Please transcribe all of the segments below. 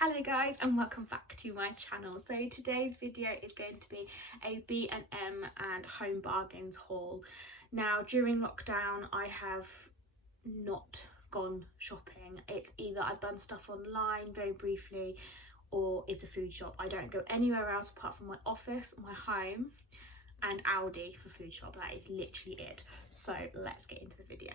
Hello guys and welcome back to my channel. So today's video is going to be a B&M and Home Bargains haul. Now during lockdown I have not gone shopping. It's either I've done stuff online very briefly or it's a food shop. I don't go anywhere else apart from my office, my home and Aldi for food shop. That is literally it. So let's get into the video.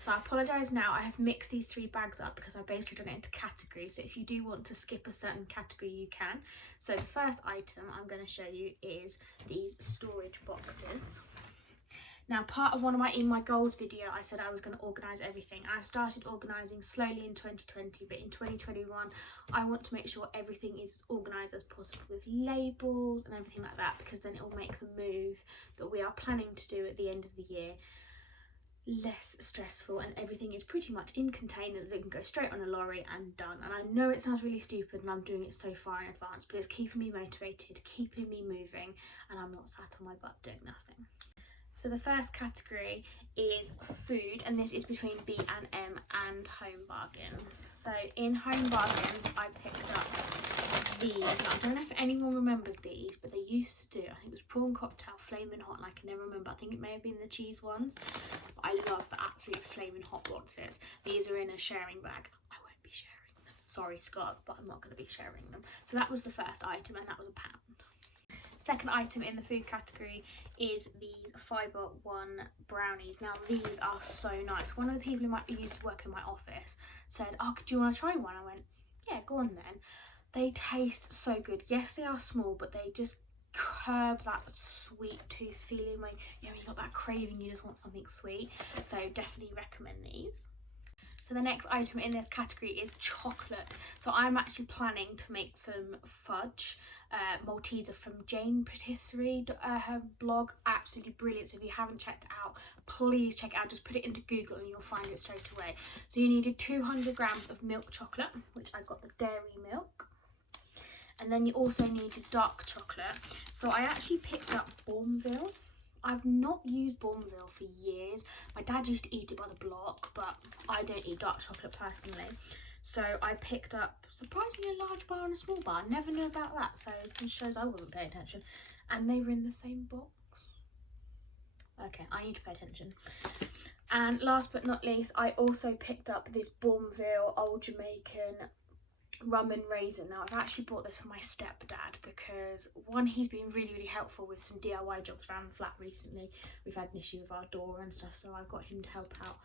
So I apologise now, I have mixed these three bags up because I've basically done it into categories. So if you do want to skip a certain category, you can. So the first item I'm going to show you is these storage boxes. Now part of in my goals video, I said I was going to organise everything. I started organising slowly in 2020, but in 2021, I want to make sure everything is organised as possible with labels and everything like that, because then it will make the move that we are planning to do at the end of the year less stressful, and everything is pretty much in containers that can go straight on a lorry and done. And I know it sounds really stupid and I'm doing it so far in advance, but it's keeping me motivated, keeping me moving, and I'm not sat on my butt doing nothing. So the first category is food, and this is between B&M and Home Bargains. So in Home Bargains I picked up these. Now, I don't know if anyone remembers these, but they used to do, I think it was prawn cocktail flaming hot, and I can never remember. I think it may have been the cheese ones. But I love the absolute flaming hot boxes. These are in a sharing bag. I won't be sharing them. Sorry Scott, but I'm not going to be sharing them. So that was the first item, and that was £1. Second item in the food category is these Fibre One brownies. Now these are so nice. One of the people who used to work in my office said, "Oh, do you want to try one?" I went, "Yeah, go on then." They taste so good. Yes, they are small, but they just curb that sweet tooth feeling when you got that craving, you just want something sweet. So definitely recommend these. So the next item in this category is chocolate. So I'm actually planning to make some fudge Malteser from Jane Patisserie. Her blog, absolutely brilliant. So if you haven't checked it out, please check it out. Just put it into Google and you'll find it straight away. So you needed 200 grams of milk chocolate, which I got the dairy milk. And then you also needed dark chocolate. So I actually picked up Bournville. I've not used Bournville for years. My dad used to eat it by the block, but I don't eat dark chocolate personally. So I picked up surprisingly a large bar and a small bar. Never knew about that, so it shows I wasn't paying attention. And they were in the same box. Okay, I need to pay attention. And last but not least, I also picked up this Bournville Old Jamaican rum and raisin. Now I've actually bought this for my stepdad because one, he's been really helpful with some DIY jobs around the flat recently. We've had an issue with our door and stuff, so I've got him to help out.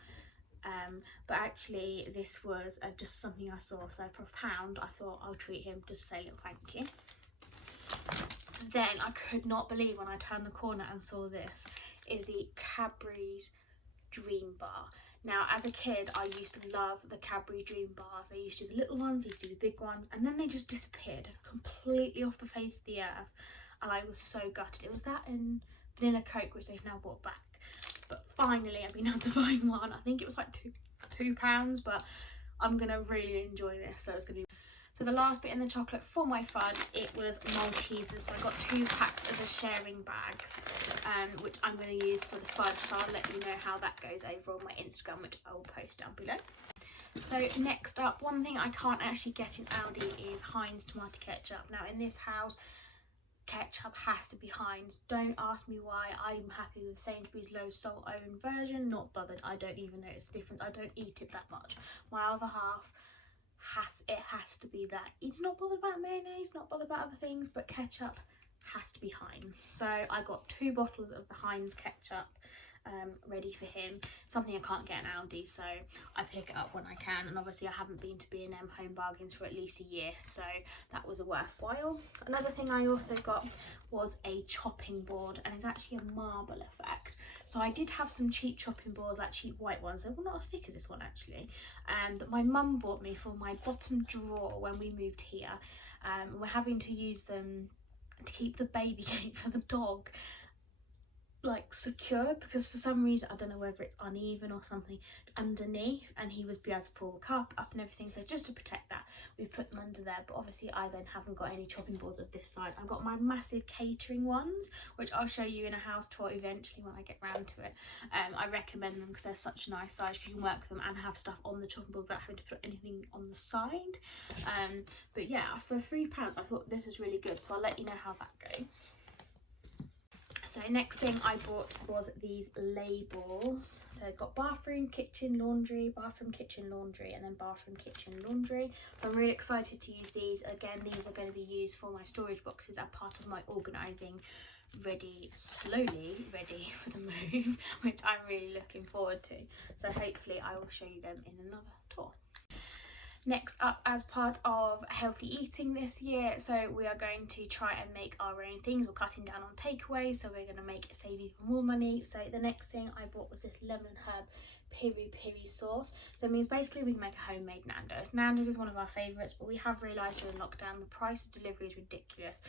But actually this was just something I saw, so for £1 I thought I'll treat him, just to say a little thank you. Then I could not believe when I turned the corner and saw this is the Cadbury's Dream Bar. Now, as a kid, I used to love the Cadbury Dream Bars. They used to do the little ones, they used to do the big ones, and then they just disappeared completely off the face of the earth. And I was so gutted. It was that and Vanilla Coke, which they've now brought back. But finally, I've been able to find one. I think it was like £2, but I'm going to really enjoy this. So it's going to be... So the last bit in the chocolate for my fudge, it was Maltesers. So I got 2 packs of the sharing bags, which I'm going to use for the fudge. So I'll let you know how that goes over on my Instagram, which I will post down below. So next up, one thing I can't actually get in Aldi is Heinz tomato ketchup. Now in this house, ketchup has to be Heinz. Don't ask me why. I'm happy with Sainsbury's low salt own version. Not bothered. I don't even notice the difference. I don't eat it that much. My other half, it has to be that. He's not bothered about mayonnaise, not bothered about other things, but ketchup has to be Heinz. So I got 2 bottles of the Heinz ketchup ready for him. Something I can't get in Aldi, so I pick it up when I can. And obviously I haven't been to B&M Home Bargains for at least a year, so that was a worthwhile. Another thing I also got was a chopping board, and it's actually a marble effect. So I did have some cheap chopping boards, like cheap white ones. They were not as thick as this one actually, that my mum bought me for my bottom drawer when we moved here. We're having to use them to keep the baby gate for the dog like secure, because for some reason, I don't know whether it's uneven or something underneath, and he was be able to pull the cup up and everything. So just to protect that, we've put them under there. But obviously I then haven't got any chopping boards of this size. I've got my massive catering ones, which I'll show you in a house tour eventually when I get round to it. I recommend them because they're such a nice size. You can work with them and have stuff on the chopping board without having to put anything on the side. But yeah, for £3 I thought this was really good, so I'll let you know how that goes. So next thing I bought was these labels. So it's got bathroom, kitchen, laundry, bathroom, kitchen, laundry, and then bathroom, kitchen, laundry. So I'm really excited to use these. Again, these are going to be used for my storage boxes as part of my organising slowly ready for the move, which I'm really looking forward to. So hopefully I will show you them in another tour. Next up, as part of healthy eating this year, so we are going to try and make our own things. We're cutting down on takeaway, so we're going to save even more money. So the next thing I bought was this lemon herb piri piri sauce. So it means basically we can make a homemade Nando's. Nando's is one of our favourites, but we have realised during lockdown the price of delivery is ridiculous,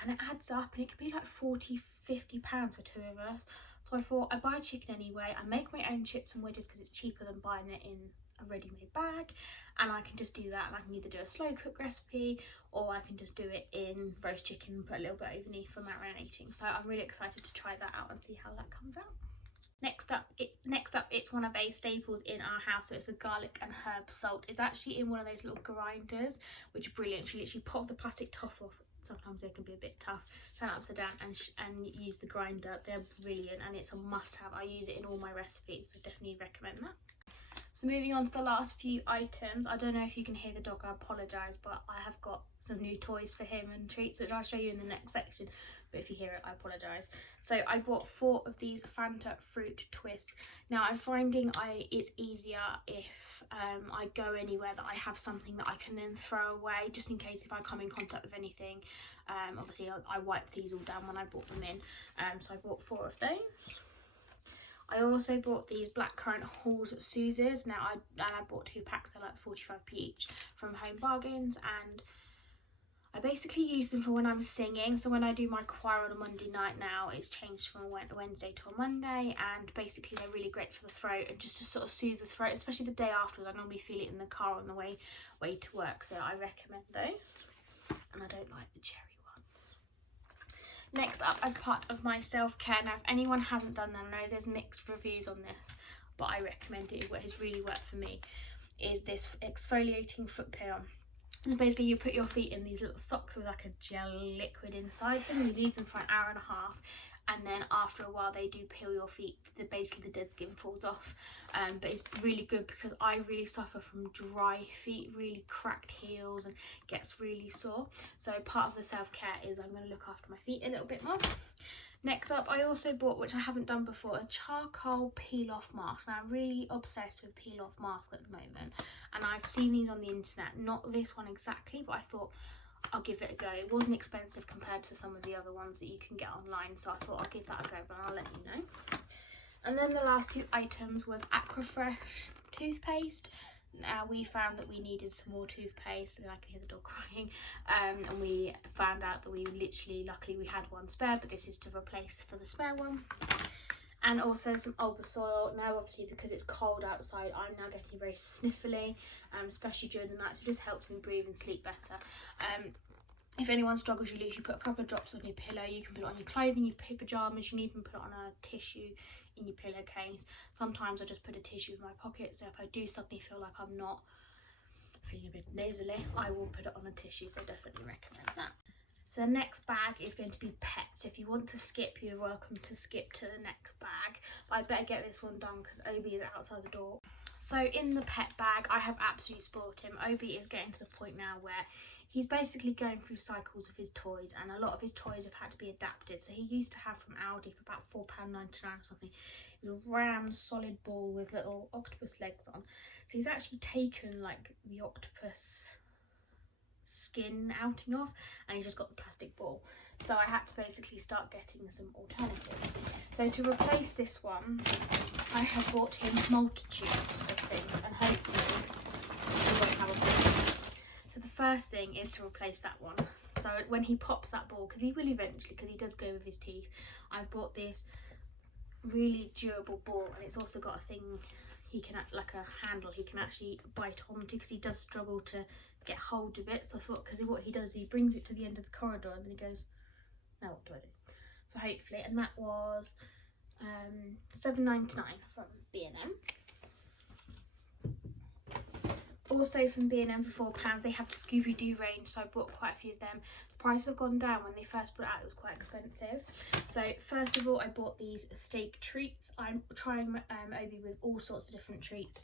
and it adds up, and it could be like £40–50 for two of us. So I thought I'd buy chicken anyway. I make my own chips and wedges because it's cheaper than buying it in a ready-made bag, and I can just do that, and I can either do a slow cook recipe or I can just do it in roast chicken and put a little bit overneath for marinating. So I'm really excited to try that out and see how that comes out. Next up, it's one of a staples in our house. So it's the garlic and herb salt. It's actually in one of those little grinders, which are brilliant. You literally pop the plastic top off. Sometimes they can be a bit tough. Turn it upside down and use the grinder. They're brilliant, and it's a must-have. I use it in all my recipes, so definitely recommend that. So moving on to the last few items. I don't know if you can hear the dog, I apologise, but I have got some new toys for him and treats, which I'll show you in the next section. But if you hear it, I apologise. So I bought 4 of these Fanta fruit twists. Now I'm finding it's easier if I go anywhere that I have something that I can then throw away, just in case if I come in contact with anything. Obviously I wiped these all down when I brought them in. So I bought 4 of those. I also bought these blackcurrant Halls Soothers. Now I bought 2 packs, they're like 45p each from Home Bargains, and I basically use them for when I'm singing. So when I do my choir on a Monday night now, it's changed from a Wednesday to a Monday, and basically they're really great for the throat and just to sort of soothe the throat, especially the day afterwards. I normally feel it in the car on the way to work, so I recommend those. And I don't like the cherry. Next up, as part of my self-care, now if anyone hasn't done that, I know there's mixed reviews on this, but I recommend it. What has really worked for me is this exfoliating foot peel. So basically you put your feet in these little socks with like a gel liquid inside them, you leave them for an hour and a half, and then after a while they do peel your feet. Basically the dead skin falls off, but it's really good because I really suffer from dry feet, really cracked heels, and gets really sore. So part of the self-care is I'm going to look after my feet a little bit more. Next up, I also bought, which I haven't done before, a charcoal peel-off mask. Now I'm really obsessed with peel-off masks at the moment, and I've seen these on the internet, not this one exactly, but I thought I'll give it a go. It wasn't expensive compared to some of the other ones that you can get online, so I thought I'll give that a go, but I'll let you know. And then the last 2 items was Aquafresh toothpaste. Now we found that we needed some more toothpaste, and I can hear the dog crying, and we found out that luckily we had one spare, but this is to replace for the spare one. And also some Olbasoil. Now obviously because it's cold outside, I'm now getting very sniffly, especially during the night, so it just helps me breathe and sleep better. If anyone struggles, you literally put a couple of drops on your pillow. You can put it on your clothing, your pyjamas, you can even put it on a tissue in your pillowcase. Sometimes I just put a tissue in my pocket, so if I do suddenly feel like I'm not feeling a bit nasally, I will put it on a tissue, so definitely recommend that. So the next bag is going to be pets. If you want to skip, you're welcome to skip to the next bag, but I better get this one done because Obi is outside the door. So in the pet bag, I have absolutely spoiled him. Obi is getting to the point now where he's basically going through cycles of his toys, and a lot of his toys have had to be adapted. So he used to have from Aldi for about £4.99 or something. It was a round solid ball with little octopus legs on. So he's actually taken like the octopus skin outing off, and he's just got the plastic ball. So I had to basically start getting some alternatives. So to replace this one, I have bought him multitudes of things, and hopefully he won't have a problem. So the first thing is to replace that one. So when he pops that ball, because he will eventually, because he does go with his teeth, I've bought this really durable ball, and it's also got a thing he can like a handle he can actually bite onto, because he does struggle to get hold of it. So I thought, because what he does is he brings it to the end of the corridor and then he goes, now what do I do? So hopefully, and that was £7.99 from B&M. Also from B&M for £4, they have a Scooby-Doo range, so I bought quite a few of them. The prices have gone down. When they first put it out, it was quite expensive. So first of all, I bought these steak treats. I'm trying Obi with all sorts of different treats,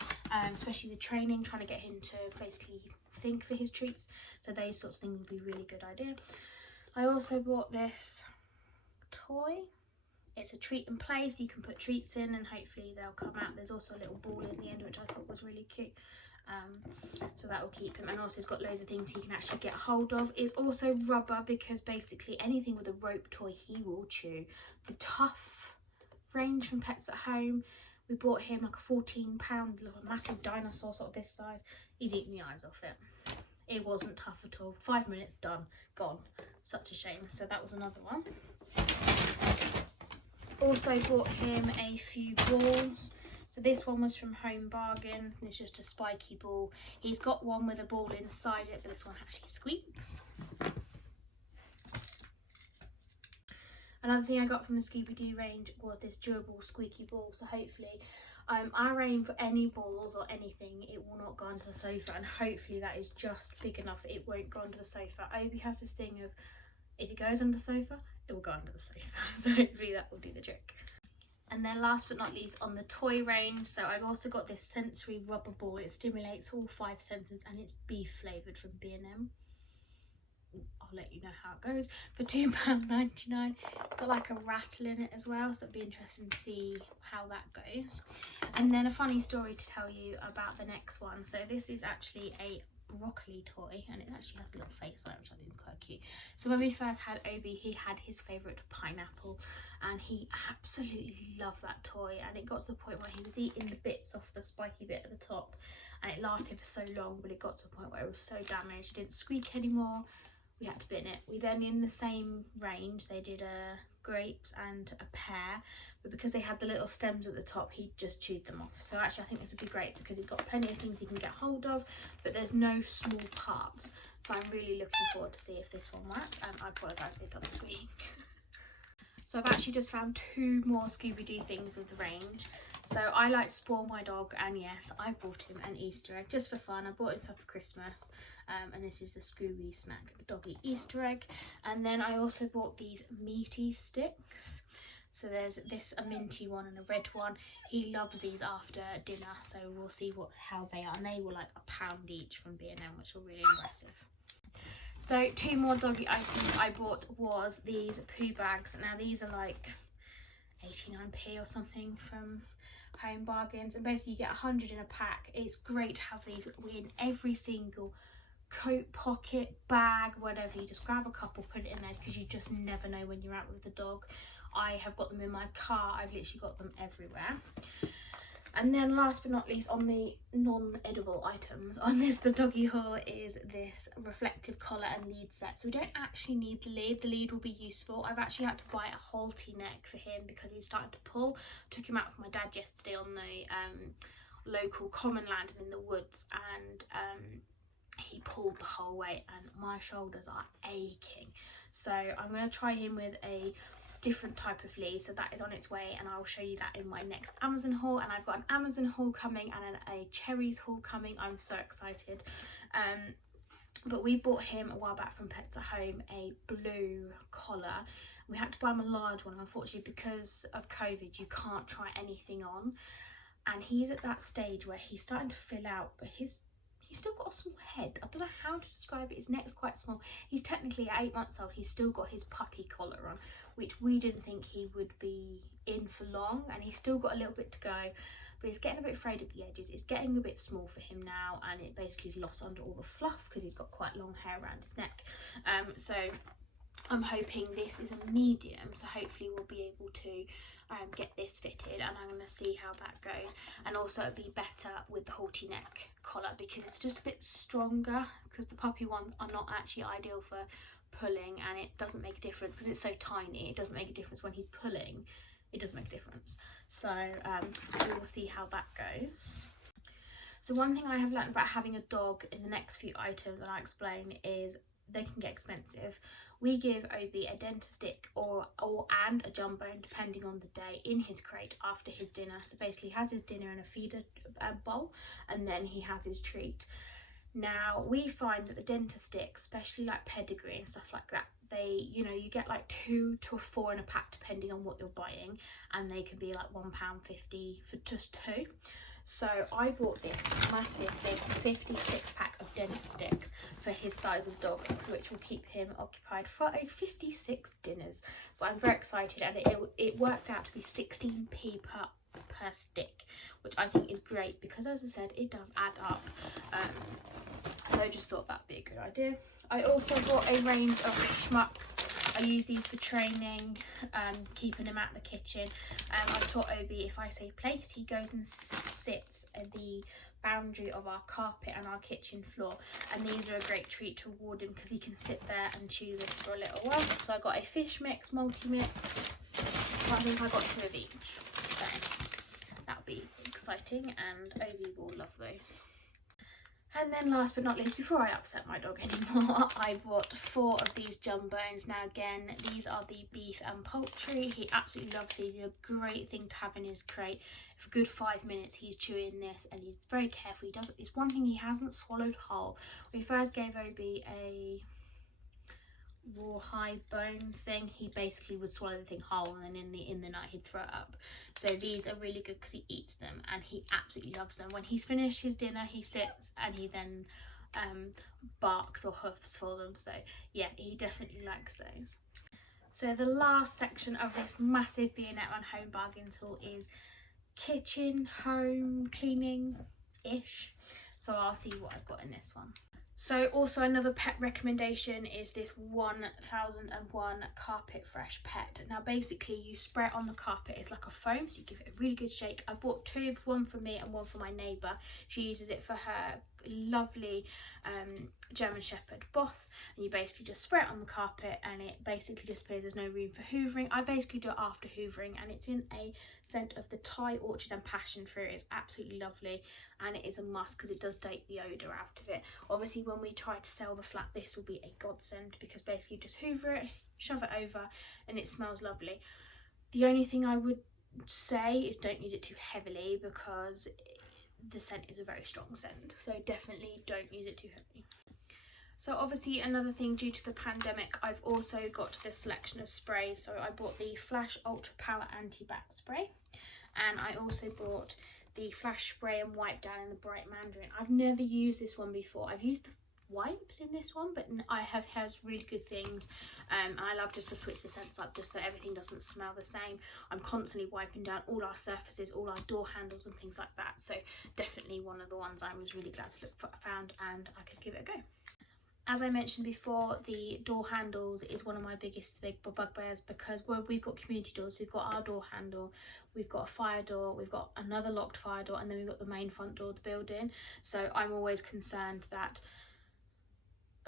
especially with training, trying to get him to basically think for his treats. So those sorts of things would be a really good idea. I also bought this toy. It's a treat and play, so you can put treats in and hopefully they'll come out. There's also a little ball in the end, which I thought was really cute. So that will keep him, and also it's got loads of things he can actually get hold of. It's also rubber, because basically anything with a rope toy he will chew. The Tough range from Pets at Home, we bought him like a £14 little massive dinosaur sort of this size. He's eating the eyes off it. It wasn't tough at all. 5 minutes, done, gone. Such a shame. So that was another one. Also bought him a few balls. So this one was from Home Bargain, and it's just a spiky ball. He's got one with a ball inside it, but this one actually squeaks. Another thing I got from the Scooby-Doo range was this durable squeaky ball. So hopefully, our aim for any balls or anything, it will not go onto the sofa, and hopefully that is just big enough that it won't go onto the sofa. Obi has this thing of, if it goes under the sofa, it will go under the sofa. So hopefully that will do the trick. And then last but not least, on the toy range, so I've also got this sensory rubber ball. It stimulates all 5 senses, and it's beef flavoured from B&M. I'll let you know how it goes. For £2.99, it's got like a rattle in it as well, so it'd be interesting to see how that goes. And then a funny story to tell you about the next one. So this is actually a broccoli toy, and it actually has a little face on it, which I think is quite cute. So when we first had Obi, he had his favourite pineapple, and he absolutely loved that toy, and it got to the point where he was eating the bits off the spiky bit at the top, and it lasted for so long, but it got to a point where it was so damaged, it didn't squeak anymore. We had to bin it. We then, in the same range, they did grapes and a pear, but because they had the little stems at the top, he just chewed them off. So actually I think this would be great, because he's got plenty of things he can get hold of, but there's no small parts. So I'm really looking forward to see if this one works, and I apologise if it does squeak. So I've actually just found 2 more Scooby-Doo things with the range. So I like to spoil my dog, and yes, I bought him an Easter egg just for fun. I bought him stuff for Christmas, and this is the Scooby Snack Doggy Easter egg. And then I also bought these meaty sticks. So there's this, a minty one and a red one. He loves these after dinner, so we'll see how they are. And they were like £1 each from B&M, which were really impressive. So 2 more doggy items I bought was these poo bags. Now these are like 89p or something from Home Bargains, and basically you get 100 in a pack. It's great to have these in every single coat pocket, bag, whatever. You just grab a couple, put it in there, because you just never know when you're out with the dog. I have got them in my car. I've literally got them everywhere. And then last but not least, on the non-edible items on this The Doggy Haul, is this reflective collar and lead set. So we don't actually need the lead. The lead will be useful. I've actually had to buy a halty neck for him because he's starting to pull. Took him out for my dad yesterday on the local common land and in the woods, and he pulled the whole way, and my shoulders are aching. So I'm going to try him with a different type of lead, so that is on its way, and I'll show you that in my next Amazon haul. And I've got an Amazon haul coming and a cherries haul coming. I'm so excited. But we bought him a while back from Pets at Home a blue collar. We had to buy him a large one, unfortunately, because of COVID you can't try anything on, and he's at that stage where he's starting to fill out, but he's still got a small head. I don't know how to describe it. His neck's quite small. He's technically at 8 months old. He's still got his puppy collar on, which we didn't think he would be in for long, and he's still got a little bit to go, but he's getting a bit frayed at the edges. It's getting a bit small for him now, and it basically is lost under all the fluff because he's got quite long hair around his neck. So I'm hoping this is a medium, so hopefully we'll be able to get this fitted, and I'm going to see how that goes. And also it'd be better with the halty neck collar because it's just a bit stronger, because the puppy ones are not actually ideal for pulling, and it doesn't make a difference because it's so tiny. It doesn't make a difference when he's pulling. it does make a difference. So we will see how that goes. So one thing I have learned about having a dog in the next few items that I explain is they can get expensive. We give Obi a Dentastick and a Jumbo depending on the day in his crate after his dinner. So basically he has his dinner in a feeder bowl and then he has his treat. Now we find that the Dentastick, especially like Pedigree and stuff like that, they, you know, you get like 2 to 4 in a pack depending on what you're buying, and they can be like £1.50 for just 2. So I bought this massive big 56 pack of Dentasticks for his size of dog, which will keep him occupied for a 56 dinners. So I'm very excited, and it worked out to be 16p per stick, which I think is great because, as I said, it does add up. So I just thought that'd be a good idea. I also bought a range of schmucks. I use these for training, keeping him at the kitchen. I've taught Obi, if I say place, he goes and sits at the boundary of our carpet and our kitchen floor, and these are a great treat to reward him because he can sit there and chew this for a little while. So I got a fish mix, multi-mix. I think I got 2 of each. So that'll be exciting, and Obi will love those. And then last but not least, before I upset my dog anymore, I bought 4 of these Jumbones. Now again, these are the beef and poultry. He absolutely loves these. They're a great thing to have in his crate. For a good 5 minutes he's chewing this, and he's very careful. He does. It's one thing he hasn't swallowed whole. We first gave Obi a rawhide bone thing. He basically would swallow the thing whole, and then in the night he'd throw it up. So these are really good because he eats them and he absolutely loves them. When he's finished his dinner, he sits and he then barks or hoofs for them. So yeah, he definitely likes those. So the last section of this massive B&M and Home bargain haul is kitchen, home, cleaning-ish. So I'll see what I've got in this one. So also another pet recommendation is this 1001 Carpet Fresh Pet. Now basically you spray it on the carpet, it's like a foam, so you give it a really good shake. I bought 2, one for me and one for my neighbour. She uses it for her lovely German Shepherd Boss, and you basically just spray it on the carpet and it basically disappears. There's no room for hoovering. I basically do it after hoovering, and it's in a scent of the Thai Orchard and Passion Fruit. It's absolutely lovely, and it is a must because it does take the odour out of it. Obviously when we try to sell the flat, this will be a godsend because basically you just hoover it, shove it over, and it smells lovely. The only thing I would say is don't use it too heavily because the scent is a very strong scent, so definitely don't use it too heavily. So obviously another thing, due to the pandemic, I've also got this selection of sprays. So I bought the Flash Ultra Power Anti-Bac Spray, and I also bought the Flash Spray and Wipe Down in the Bright Mandarin. I've never used this one before. I've used the wipes in this one, but I have heard really good things, and I love just to switch the scents up just so everything doesn't smell the same. I'm constantly wiping down all our surfaces, all our door handles and things like that, so definitely one of the ones I was really glad to found and I could give it a go. As I mentioned before, the door handles is one of my big bugbears because we've got community doors. We've got our door handle, we've got a fire door, we've got another locked fire door, and then we've got the main front door of the building. So I'm always concerned that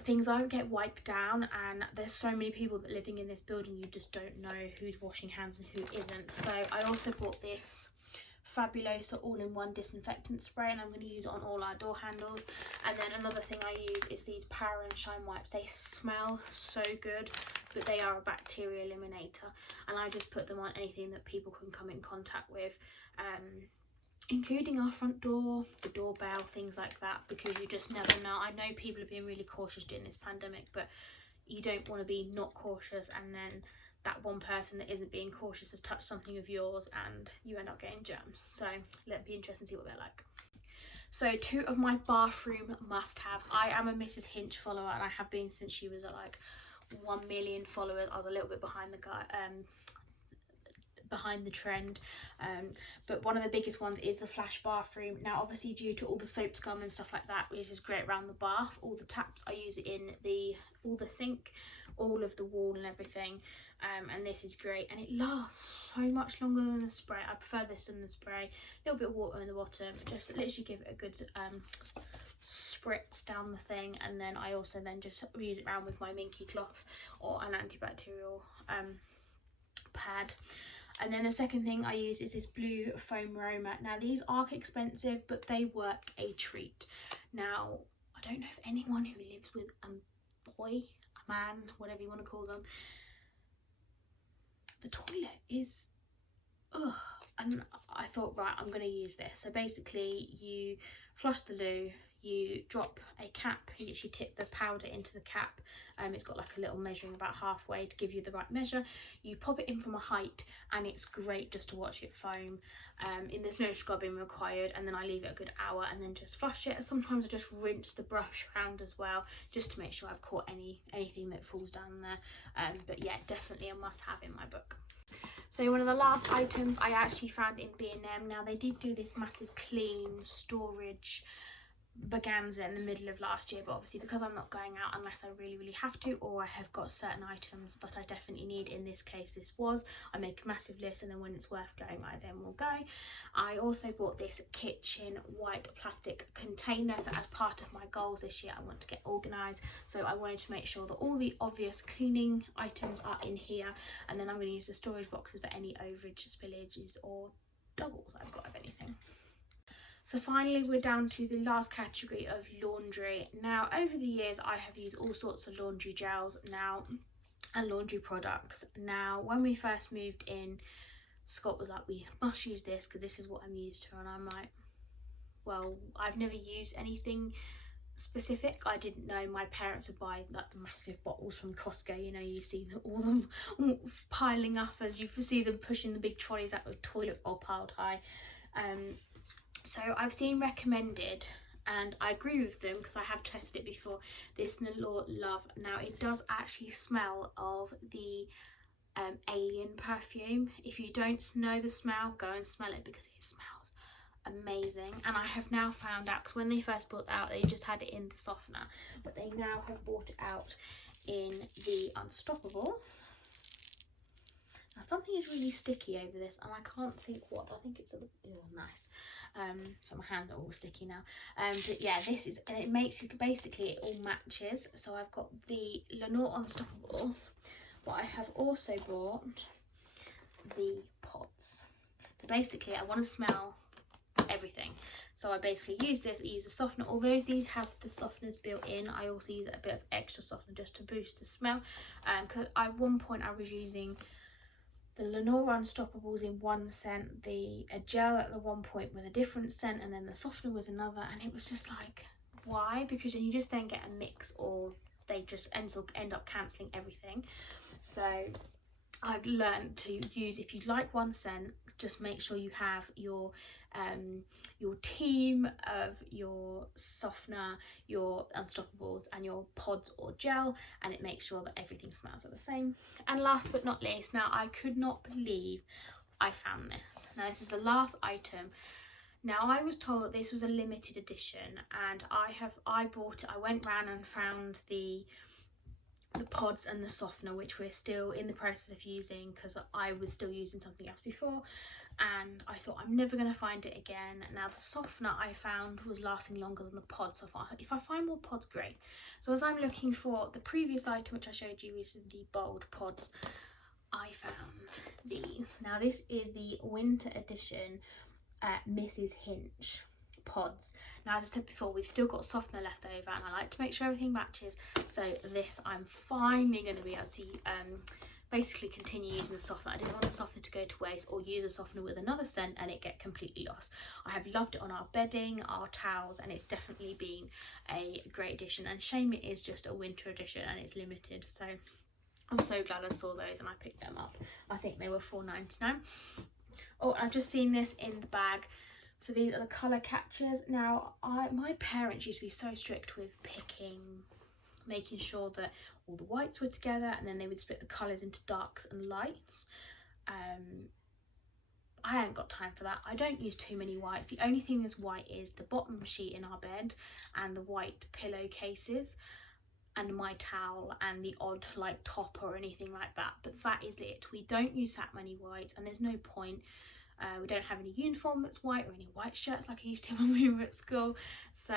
things don't get wiped down, and there's so many people that living in this building, you just don't know who's washing hands and who isn't. So I also bought this Fabuloso all-in-one disinfectant spray, and I'm going to use it on all our door handles. And then another thing I use is these Power and Shine wipes. They smell so good, but they are a bacteria eliminator, and I just put them on anything that people can come in contact with, including our front door, the doorbell, things like that, because you just never know. I know people have been really cautious during this pandemic, but you don't want to be not cautious and then that one person that isn't being cautious has touched something of yours and you end up getting germs. So let me be interested to see what they're like. So 2 of my bathroom must-haves. I am a Mrs. Hinch follower, and I have been since she was at like 1 million followers. I was a little bit behind the trend, but one of the biggest ones is the Flash bathroom. Now obviously due to all the soap scum and stuff like that, this is great around the bath, all the taps. I use it in all the sink, all of the wall and everything, and this is great, and it lasts so much longer than the spray. I prefer this than the spray. A little bit of water in the bottom, just literally give it a good spritz down the thing, and then I also then just use it around with my minky cloth or an antibacterial pad. And then the second thing I use is this blue foam roamer. Now these are expensive, but they work a treat. Now I don't know if anyone who lives with a boy, a man, whatever you want to call them, the toilet is ugh. And I thought, right, I'm going to use this. So basically you flush the loo, you drop a cap, you literally tip the powder into the cap. It's got like a little measuring about halfway to give you the right measure. You pop it in from a height, and it's great just to watch it foam. And there's no scrubbing required, and then I leave it a good hour and then just flush it. Sometimes I just rinse the brush around as well, just to make sure I've caught anything that falls down there. But yeah, definitely a must have in my book. So one of the last items I actually found in B&M. Now they did do this massive clean storage Baganza in the middle of last year, but obviously because I'm not going out unless I really have to, or I have got certain items that I definitely need. In this case this was, I make a massive list, and then when it's worth going I then will go. I also bought this kitchen white plastic container, so as part of my goals this year I want to get organised, so I wanted to make sure that all the obvious cleaning items are in here, and then I'm going to use the storage boxes for any overage, spillages or doubles I've got of anything. So finally we're down to the last category of laundry. Now over the years I have used all sorts of laundry gels now and laundry products. Now when we first moved in, Scott was like, we must use this because this is what I'm used to, and I'm like, well, I've never used anything specific. I didn't know my parents would buy like the massive bottles from Costco, you know, you see them all piling up as you see them pushing the big trolleys out with toilet roll piled high. So I've seen recommended, and I agree with them because I have tested it before, this Nalor Love. Now it does actually smell of the Alien perfume. If you don't know the smell, go and smell it because it smells amazing. And I have now found out, because when they first brought it out they just had it in the softener, but they now have brought it out in the Unstoppables. Now something is really sticky over this and I can't think what. I think it's nice. So my hands are all sticky now. But yeah, this is, and it makes it, basically it all matches. So I've got the Lenore Unstoppables, but I have also bought the pods. So basically I want to smell everything. So I basically use this, I use a softener. Although these have the softeners built in, I also use a bit of extra softener just to boost the smell. Because at one point I was using the Lenore Unstoppables in one scent, a gel at the one point with a different scent, and then the softener was another, and it was just like, why? Because you just then get a mix, or they just end up cancelling everything. So I've learned to use, if you like one scent, just make sure you have your team of your softener, your Unstoppables and your pods or gel, and it makes sure that everything smells the same. And last but not least, now I could not believe I found this. Now this is the last item. Now I was told that this was a limited edition, and I bought it. I went round and found the pods and the softener, which we're still in the process of using because I was still using something else before, and I thought I'm never going to find it again. Now the softener I found was lasting longer than the pods, so if I find more pods, great. So as I'm looking for the previous item which I showed you recently, bold pods, I found these. Now this is the winter edition Mrs. Hinch pods. Now as I said before, we've still got softener left over and I like to make sure everything matches, so this I'm finally going to be able to basically continue using the softener. I didn't want the softener to go to waste or use a softener with another scent and it get completely lost. I have loved it on our bedding, our towels, and it's definitely been a great addition, and shame it is just a winter edition and it's limited, so I'm so glad I saw those and I picked them up. I think they were $4.99. Oh, I've just seen this in the bag. So these are the colour catchers. Now, my parents used to be so strict with making sure that all the whites were together, and then they would split the colours into darks and lights. I haven't got time for that. I don't use too many whites. The only thing that's white is the bottom sheet in our bed and the white pillowcases and my towel and the odd like top or anything like that. But that is it. We don't use that many whites, and there's no point. We don't have any uniform that's white or any white shirts like I used to when we were at school. So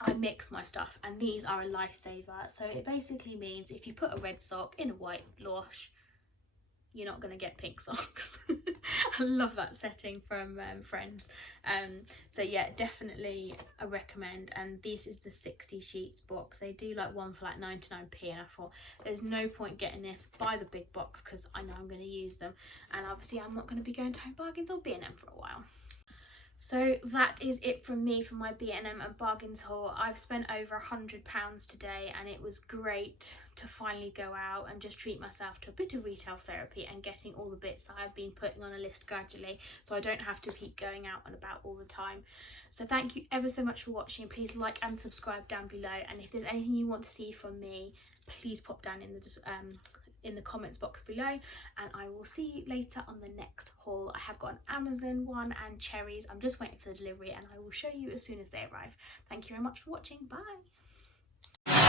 I mix my stuff, and these are a lifesaver. So it basically means if you put a red sock in a white wash, you're not going to get pink socks. I love that setting from Friends. So yeah, definitely I recommend. And this is the 60 sheets box. They do like one for like 99p, and I thought there's no point getting this, buy the big box, because I know I'm going to use them, and obviously I'm not going to be going to Home Bargains or B&M for a while. So that is it from me for my B&M and Bargains haul. I've spent over £100 today, and it was great to finally go out and just treat myself to a bit of retail therapy and getting all the bits that I've been putting on a list gradually, so I don't have to keep going out and about all the time. So thank you ever so much for watching. Please like and subscribe down below, and if there's anything you want to see from me, please pop down in the comments box below, and I will see you later on the next haul. I have got an Amazon one and cherries. I'm just waiting for the delivery, and I will show you as soon as they arrive. Thank you very much for watching. Bye.